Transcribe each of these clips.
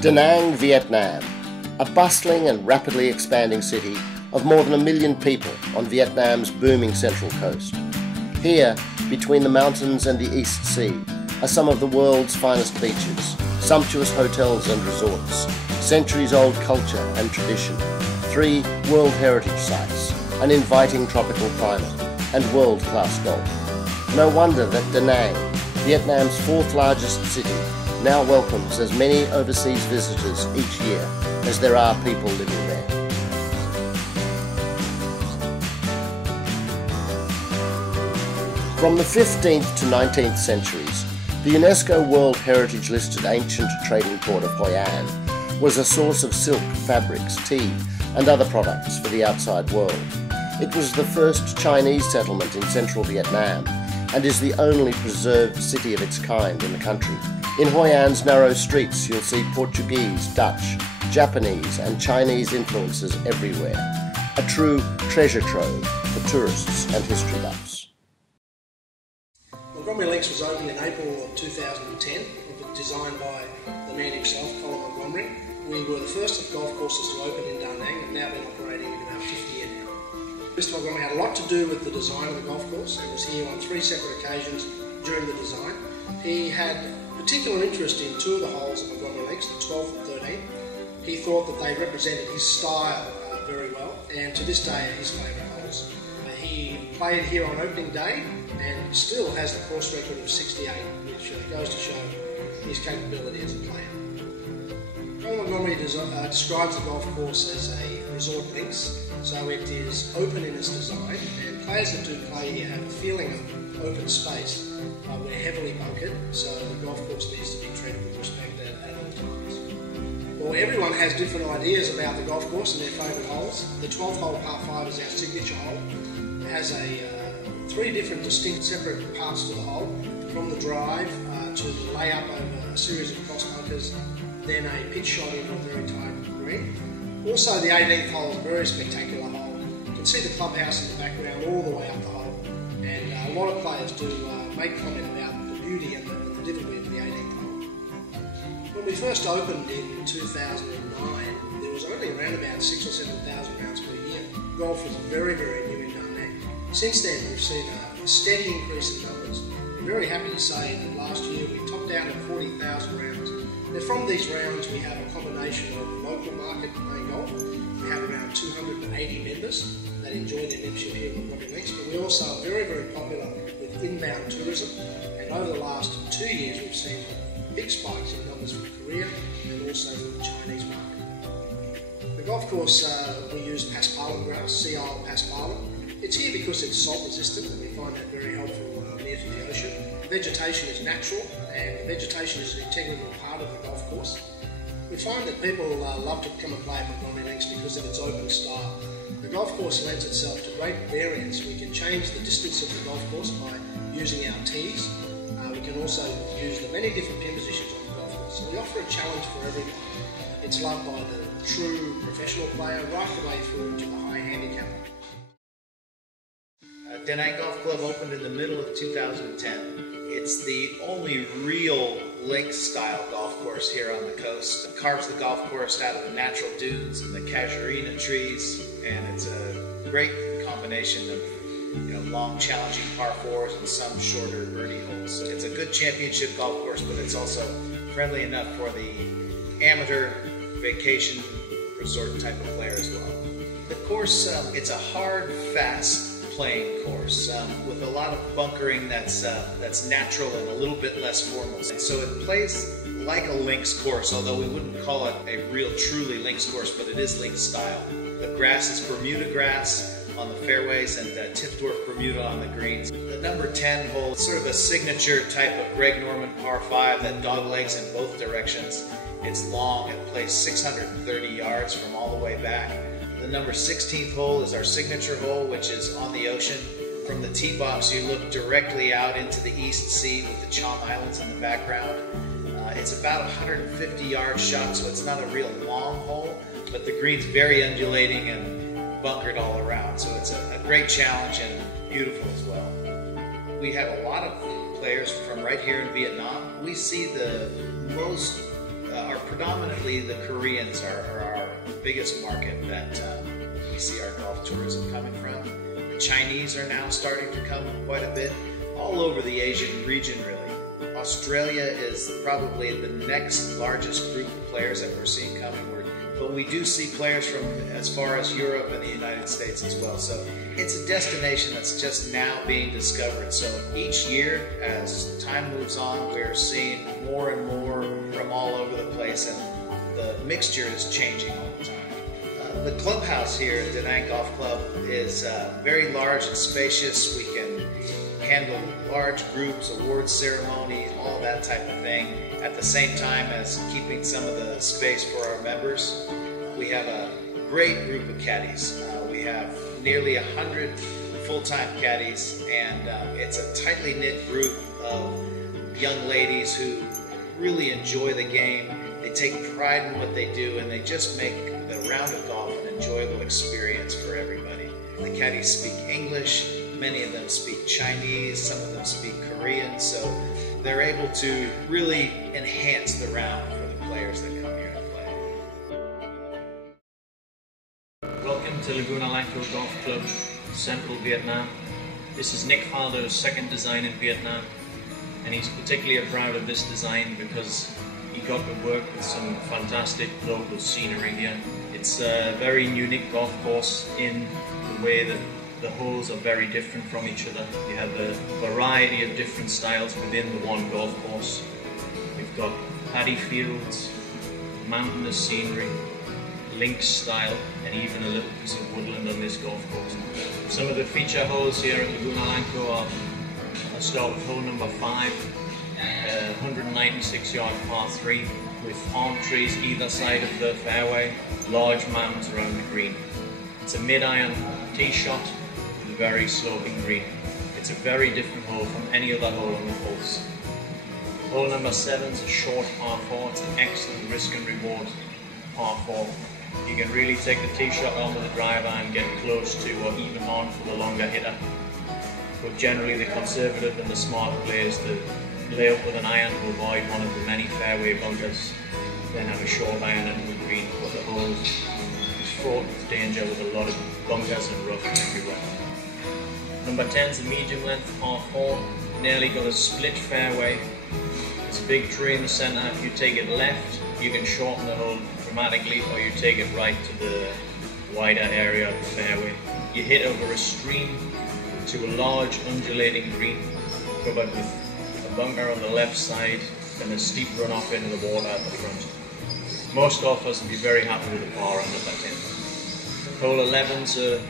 Danang, Vietnam, a bustling and rapidly expanding city of more than 1 million people on Vietnam's booming central coast. Here, between the mountains and the East Sea, are some of the world's finest beaches, sumptuous hotels and resorts, centuries-old culture and tradition, 3 World Heritage Sites, an inviting tropical climate, and world-class golf. No wonder that Danang, Vietnam's 4th largest city, now welcomes as many overseas visitors each year as there are people living there. From the 15th to 19th centuries, the UNESCO World Heritage listed ancient trading port of Hoi An was a source of silk, fabrics, tea and other products for the outside world. It was the first Chinese settlement in central Vietnam and is the only preserved city of its kind in the country. In Hoi An's narrow streets you'll see Portuguese, Dutch, Japanese and Chinese influences everywhere. A true treasure trove for tourists and history buffs. Montgomery Links was opened in April of 2010. It was designed by the man himself, Colin Montgomery. We were the first of golf courses to open in Danang and now been operating in about 50 years now. Mr Montgomery had a lot to do with the design of the golf course and was here on 3 separate occasions during the design. He had particular interest in 2 of the holes at Montgomery Links, the 12th and 13th. He thought that they represented his style very well, and to this day are his favourite holes. He played here on opening day and still has the course record of 68, which goes to show his capability as a player. Colin Montgomery describes the golf course as a resort links, so it is open in its design, and players that do play here have a feeling of open space. We're heavily bunkered, so the golf course needs to be treated with respect at all times. Well, everyone has different ideas about the golf course and their favourite holes. The 12th hole, par 5, is our signature hole. It has 3 different distinct separate parts to the hole, from the drive to the layup over a series of cross bunkers, then a pitch shot into a very tight green. Also, the 18th hole is a very spectacular hole. You can see the clubhouse in the background all the way up the hole, and a lot of players do make comment about the beauty and the difficulty of the 18th hole. When we first opened in 2009, there was only around about 6,000 or 7,000 rounds per year. Golf was very, very new in Danang. Since then, we've seen a steady increase in numbers. We're very happy to say that last year we topped out at 40,000 rounds. Now, from these rounds, we have a combination of local market playing golf. We have around 280 members that enjoy their membership here at Montgomery Links, but we also are very, very popular with inbound tourism. And over the last 2 years, we've seen big spikes in numbers from Korea and also from the Chinese market. The golf course, we use paspalan grass, sea isle paspalan. It's here because it's salt resistant, and we find that very helpful near to the ocean. Vegetation is natural, and vegetation is an integral part of the golf course. We find that people love to come and play at Montgomery Links because of its open style. The golf course lends itself to great variance. We can change the distance of the golf course by using our tees. We can also use the many different pin positions on the golf course. So we offer a challenge for everyone. It's loved by the true professional player right the way through to the high handicapper. Danang Golf Club opened in the middle of 2010. It's the only real links-style golf course here on the coast. It carves the golf course out of the natural dunes and the casuarina trees, and it's a great combination of long, challenging par 4s and some shorter birdie holes. It's a good championship golf course, but it's also friendly enough for the amateur vacation resort type of player as well. The course, it's a hard, fast playing course with a lot of bunkering that's natural and a little bit less formal. And so it plays like a links course, although we wouldn't call it a real truly links course, but it is links style. The grass is Bermuda grass on the fairways and Tipdorf Bermuda on the greens. The number 10 hole is sort of a signature type of Greg Norman par 5 that dog legs in both directions. It's long, it plays 630 yards from all the way back. The number 16th hole is our signature hole, which is on the ocean. From the tee box, you look directly out into the East Sea with the Chom Islands in the background. It's about a 150-yard shot, so it's not a real long hole, but the green's very undulating and bunkered all around, so it's a great challenge and beautiful as well. We have a lot of players from right here in Vietnam. We see the most are predominantly the Koreans are our biggest market that we see our golf tourism coming from. The Chinese are now starting to come quite a bit, all over the Asian region really. Australia is probably the next largest group of players that we're seeing coming. But we do see players from as far as Europe and the United States as well. So it's a destination that's just now being discovered. So each year, as time moves on, we're seeing more and more from all over the place, and the mixture is changing all the time. The clubhouse here at Danang Golf Club is very large and spacious. We can handle large groups, award ceremonies, all that type of thing, at the same time as keeping some of the space for our members. We have a great group of caddies. We have nearly 100 full-time caddies, and it's a tightly knit group of young ladies who really enjoy the game. They take pride in what they do, and they just make the round of golf an enjoyable experience for everybody. The caddies speak English, many of them speak Chinese, some of them speak Korean, so they're able to really enhance the round for the players that come here to play. Welcome to Laguna Lanco Golf Club, Central Vietnam. This is Nick Faldo's second design in Vietnam, and he's particularly proud of this design because he got to work with some fantastic local scenery here. It's a very unique golf course in the way that the holes are very different from each other. You have a variety of different styles within the one golf course. We've got paddy fields, mountainous scenery, links style, and even a little piece of woodland on this golf course. Some of the feature holes here at Laguna Lanco are, I'll start with hole number 5, 196-yard par 3 with palm trees either side of the fairway, large mounds around the green. It's a mid-iron tee shot, very sloping green. It's a very different hole from any other hole on the course. Hole number 7 is a short par 4. It's an excellent risk and reward par 4. You can really take the tee shot on with the driver and get close to or even on for the longer hitter. But generally the conservative and the smart players to lay up with an iron to avoid one of the many fairway bunkers, then have a short iron into the green, but the hole is fraught with danger with a lot of bunkers and rough everywhere. Number 10 is a medium length par 4, nearly got a split fairway. There's a big tree in the centre. If you take it left, you can shorten the hole dramatically, or you take it right to the wider area of the fairway. You hit over a stream to a large undulating green, covered with a bunker on the left side and a steep runoff into the water at the front. Most golfers will be very happy with the par on number 10. Hole 11 is a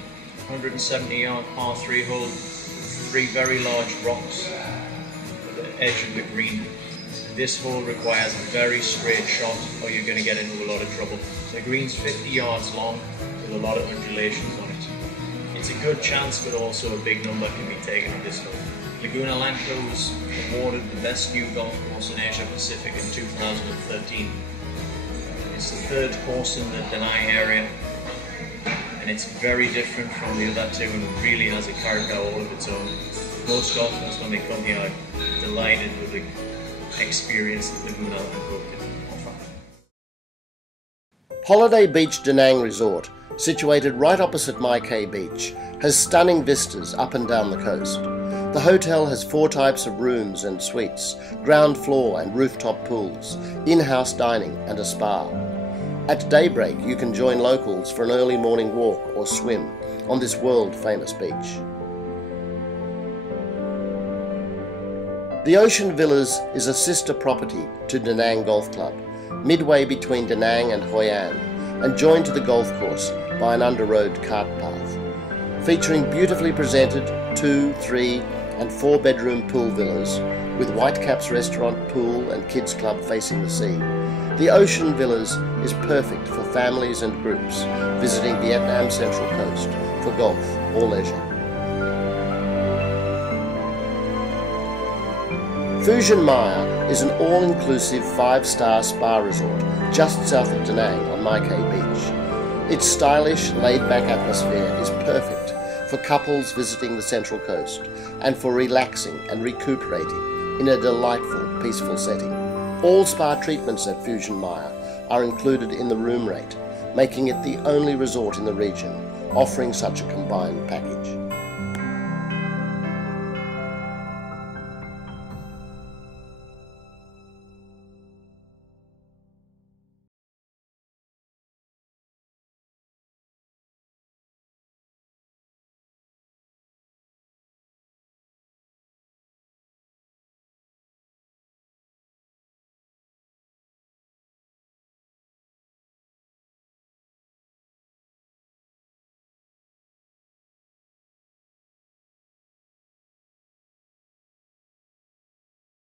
170-yard par 3 hole, 3 very large rocks at the edge of the green. This hole requires a very straight shot or you're going to get into a lot of trouble. The green's 50 yards long with a lot of undulations on it. It's a good chance, but also a big number can be taken on this hole. Laguna Lanco was awarded the best new golf course in Asia Pacific in 2013. It's the 3rd course in the Danang area, and it's very different from the other 2 and really has a character all of its own. Most golfers, when they come here, are delighted with the experience that Laguna Lanco can offer. Holiday Beach Danang Resort, situated right opposite Mai Khe Beach, has stunning vistas up and down the coast. The hotel has 4 types of rooms and suites, ground floor and rooftop pools, in-house dining and a spa. At daybreak, you can join locals for an early morning walk or swim on this world-famous beach. The Ocean Villas is a sister property to Danang Golf Club, midway between Danang and Hoi An, and joined to the golf course by an under-road cart path. Featuring beautifully presented 2, 3 and 4 bedroom pool villas with Whitecaps restaurant, pool and kids club facing the sea. The Ocean Villas is perfect for families and groups visiting Vietnam's Central Coast for golf or leisure. Fusion Maya is an all-inclusive 5-star spa resort just south of Danang on Mai Khe Beach. Its stylish, laid-back atmosphere is perfect for couples visiting the Central Coast and for relaxing and recuperating in a delightful, peaceful setting. All spa treatments at Fusion Maya are included in the room rate, making it the only resort in the region offering such a combined package.